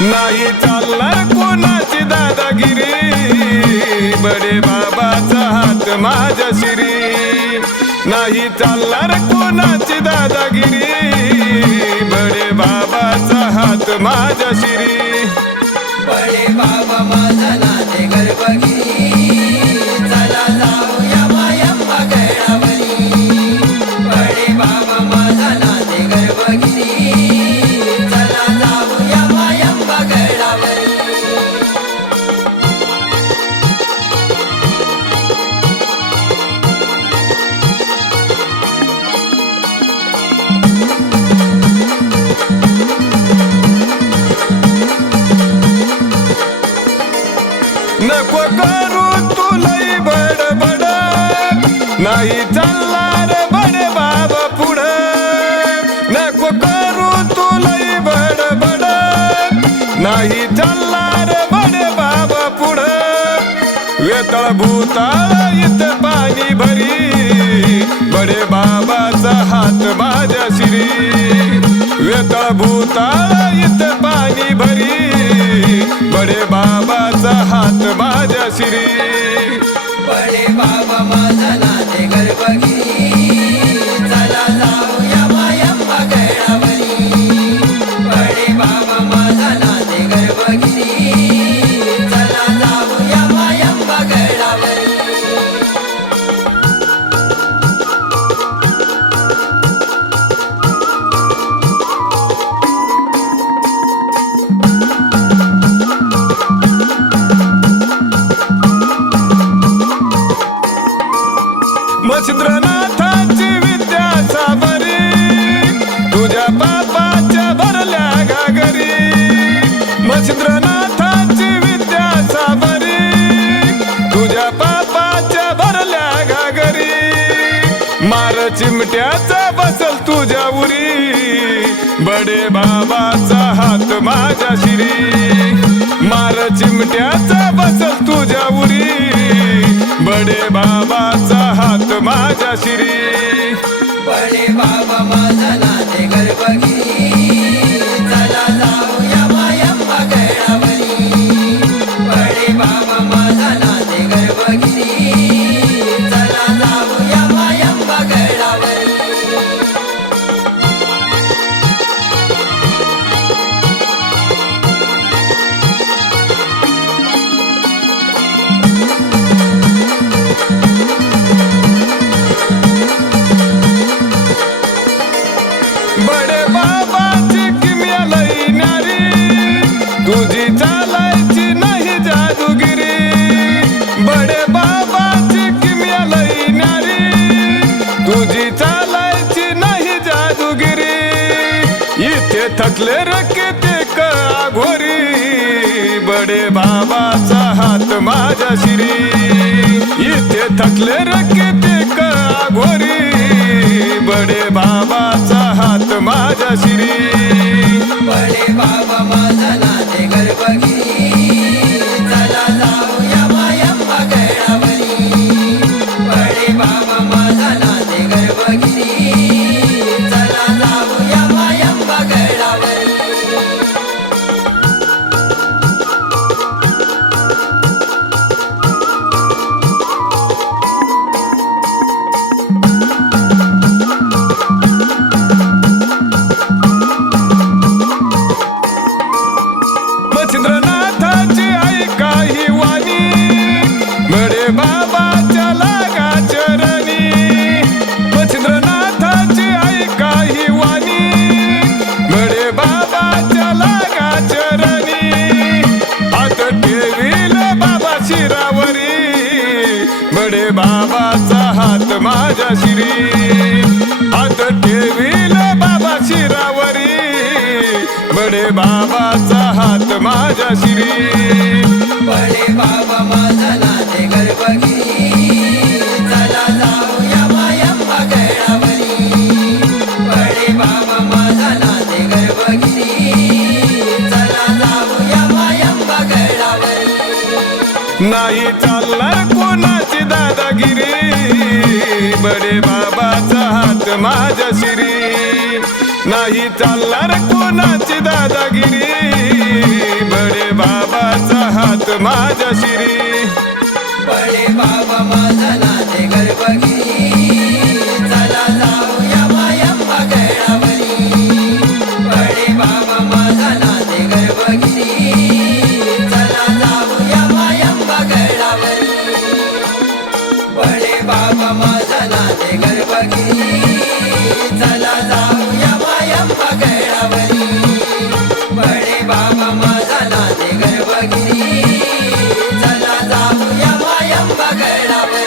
नाही चालणार कोणाची दादागिरी, बडे बाबाचा हात माझ्या शिरी। नाही चालणार कोणाची दादागिरी, बडे बाबाचा हात माझ्या शिरी। बडे बाबा माझा नाते गर्भगिरी, चला जाऊया मायम्मा गडावरी। बडे बाबा माझा नाते गर्भगिरी, चला जाऊया मायम्मा गडावरी। नको करू तुलई बडबड, नाही चालणार बडे बाबा पुढं। नको करू तुलई बडबड, नाही चालणार बडे बाबा पुढं। वेताळ भूताळ इथं पाणी भरी, बडे बाबाचा हात माझ्या शिरी। वेताळ भूताळ इथं पाणी भरी, बडे बाबाचा हात माझ्या शिरी। बडे बाबा माझा नाते गर्भगिरी, चला जाऊया मायम्मा गडावरी। बडे बाबा माझा नाते गर्भगिरी, चला जाऊया मायम्मा गडावरी। मच्छिंद्रनाथाची विद्या साबरी, तुझ्या बापाच्या भरल्या घागरी। मच्छिंद्रनाथाची विद्या साबरी, तुझ्या बापाच्या भरल्या घागरी। मार चिमट्याचा बसल तुझ्या उरी, बडे बाबाचा हात माझ्या शिरी। मार चिमट्याचा बसल तुझ्या उरी, बडे बाबाचा हात माझ्या शिरी। बडे बाबा माझा नाते गर्भगिरी, चला जाऊया मायम्मा गडावरी। बडे बाबा माझा नाते गर्भगिरी, चला जाऊया मायम्मा गडावरी। बडे बाबाची किमया लई न्यारी, तुझी चालायची नाही जादूगिरी। बडे बाबाची किमया लई न्यारी, तुझी चालायची नाही जादूगिरी। इथे थकले रे कित्येक आघोरी, बडे बाबाचा हात माझ्या शिरी। इथे थकले रे कित्येक आघोरी, बडे बाबाचा हात माझ्या शिरी। बडे बाबा माझा नाते गर्भगिरी, चला जाऊया मायम्मा गडावरी। बडे बाबा माझा नाते गर्भगिरी, चला जाऊया मायम्मा गडावरी। मच्छिंद्रनाथाची ऐका ही वाणी, बडे बाबाच्या लागा चरणी। मच्छिंद्रनाथाची ऐका ही वाणी, बडे बाबाच्या लागा चरणी। हात ठेवील बाबा शिरावरी, बडे बाबाचा हात माझ्या शिरी। हात ठेवील बाबा शिरावरी, बडे बाबाचा हात माझ्या शिरी। बडे बाबा माझा नाते गर्भगिरी, चला जाऊया मायम्मा गडावरी। बडे बाबा माझा नाते गर्भगिरी, चला जाऊया मायम्मा गडावरी। नाही चालणार कोणाची दादागिरी, बडे बाबाचा हात माझ्या शिरी। नाही चालणार कोणाची दादागिरी, माझ्या शिरी बडे बाबा माझा नाते गर्भगिरी चला जाऊया मायम्मा गडावरी बडे बाबा माझा नाते गर्भगिरी चला जाऊया मायम्मा गडावरी बडे बाबा माझा नाते गर्भगिरी चला जाऊया मायम्मा गडावरी बडे बाबा माझा नाते गर्भगिरी चला जाऊया मायम्मा गडावरी